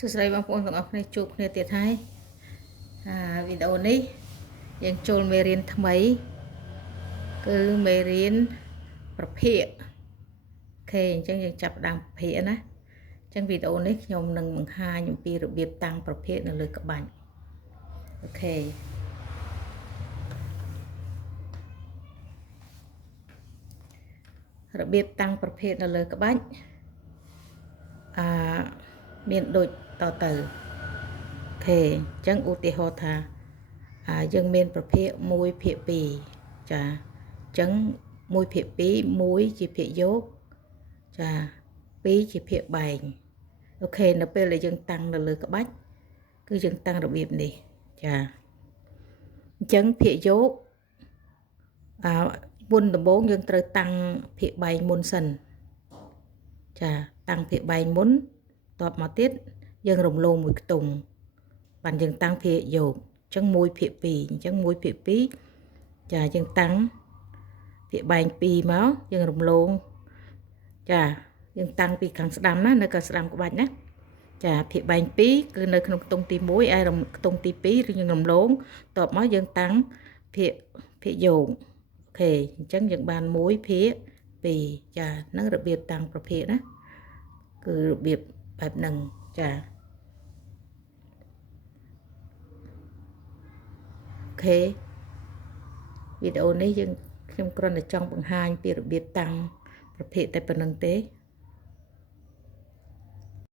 សួស្តីបងប្អូនទាំងអស់គ្នាជួបគ្នាទៀតហើយវីដេអូនេះយើងចូលមេរៀនថ្មីគឺមេរៀនប្រភេទអូខេអញ្ចឹងយើងចាប់ផ្ដើមប្រភេទណាអញ្ចឹងវីដេអូនេះខ្ញុំនឹងបង្ហាញអំពីរបៀបតាំងប្រភេទនៅលើក្បាច់អូខេរបៀបតាំងប្រភេទនៅលើក្បាច់មានដូចតទៅអូខេអញ្ចឹងឧទាហរណ៍ថាយើងមានប្រភេទ1ភាគ2ចាអញ្ចឹង1ភាគ2 1ជាភាគយកចា2ជាភាគបែងអូខេនៅពេលដែលយើងតាំងនៅលើក្បាច់គឺយើងតាំងរបៀបនេះចាអញ្ចឹងភាគយកមុនដំបូងយើងត្រូវតាំងភាគបែងមុនសិនចាតាំងភាគបែងមុនតបមកទៀតយើងរំលងមួយខ្ទង់បានយើងតាំងភាគយកអញ្ចឹង1ភាគ2អញ្ចឹង1ភាគ2ចាយើងតាំងភាគបែង2មកយើងរំលងចាយើងតាំងពីខាងស្ដាំណានៅខាងស្ដាំក្បាច់ណាចាភាគបែង2គឺនៅក្នុងខ្ទង់ទី1ហើយខ្ទង់ទី2ឬយើងរំលងតបមកយើងតាំងភាគយកអូខេអញ្ចឹងយើងបាន1ភាគ2ចាហ្នឹងរបៀបតាំងប្រភេទណាគឺរបៀបបែបហ្នឹងចាអូខេវីដេអូនេះខ្ញុំគ្រាន់តែចង់បង្ហាញពីរបៀបតាំងប្រភេទតែប៉ុណ្្នឹងទេ